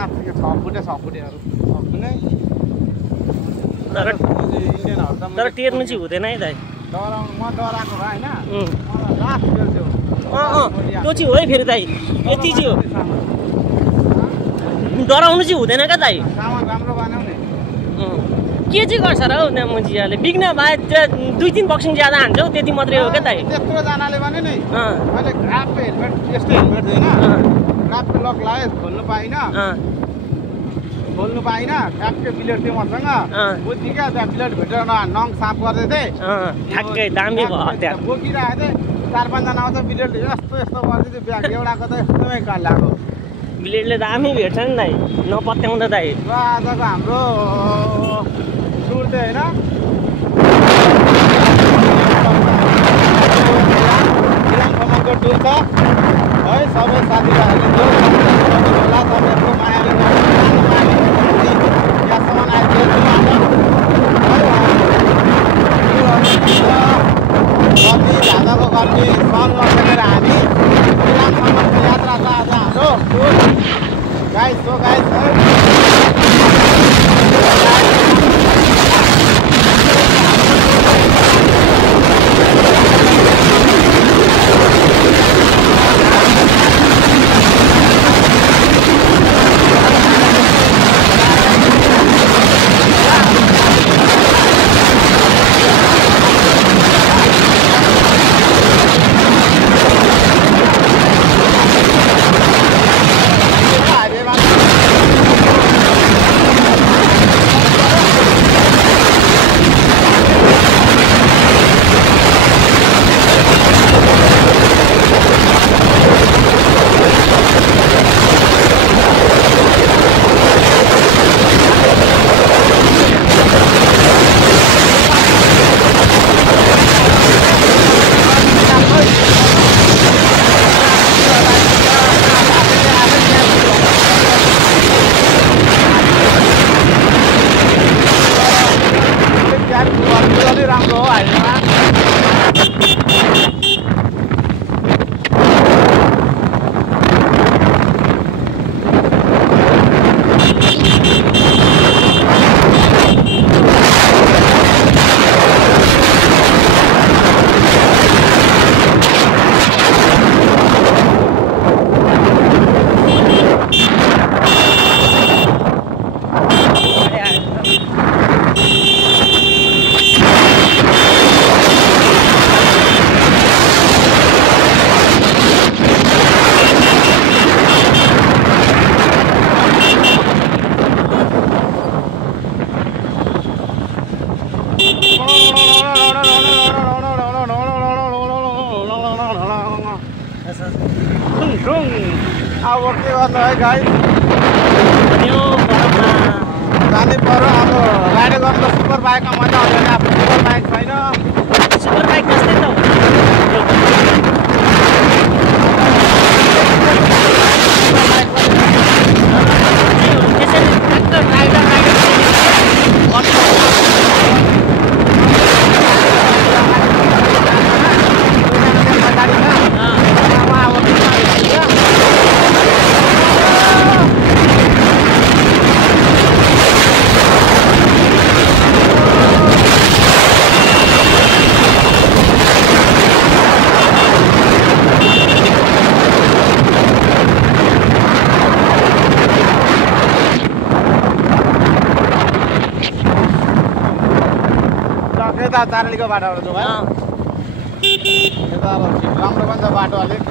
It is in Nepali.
6 फुटेहरू कुनै तर टेर्नु चाहिँ हुँदैन है दाइ डराउनु म डराएको भए हैन मलाई लास्ट थियो त्यो चाहिँ हो है फेरि दाइ यति चाहिँ हो डराउनु चाहिँ हुँदैन क्या दाइ सामान राम्रो बनाउने के चाहिँ गर्छ र हौ मुजियाले बिग्न भए 2-3 बक्सिङ ज्यादा हान्छौ त्यति मात्रै हो क्या दाइ त्यत्रो जनाले भने नि मैले ग्राफको हेलमेट यस्तो हेलमेट छैन ग्राफको लक लगाए खोल्नु पाइनँ ट्याक्कै बिलेट थियो मसँग बुझ्ने क्या त्यहाँ बिलेट भेटेर नङ साफ गर्दै थिएँ ठ्याक्कै दामी भयो हतियार बोकिरहेको थिएँ 4-5 जना आउँछ बिलेट यस्तो गर्दै थियो ब्याग एउटाको त एकदमै काल लाग्यो बिलेटले दामी भेट्छ नि दाइ नपत्याउँदा दाइ र आजको हाम्रो टुर चाहिँ होइन कमानको टुर छ है सबै साथीभाइहरूले होला तपाईँहरूको मायाले यहाँसम्म आइपुग्यो गर्मी झागाको गर्मी सहन नसकेर हामी इलामसम्मको यात्रा छ आज हाम्रो गाइस सो गाइस राम्रो हो हाइवेमा अब के गर्नु है गाइस जानै पर्यो अब राइड गर्नु त सुपर बाइकमा मजा आउँदैन अब सुपर बाइक छैन सुपर बाइक जस्तै त हो चारलीको बाटोबाट जाउँ है यता अब राम्रो पनि छ बाटो अलिक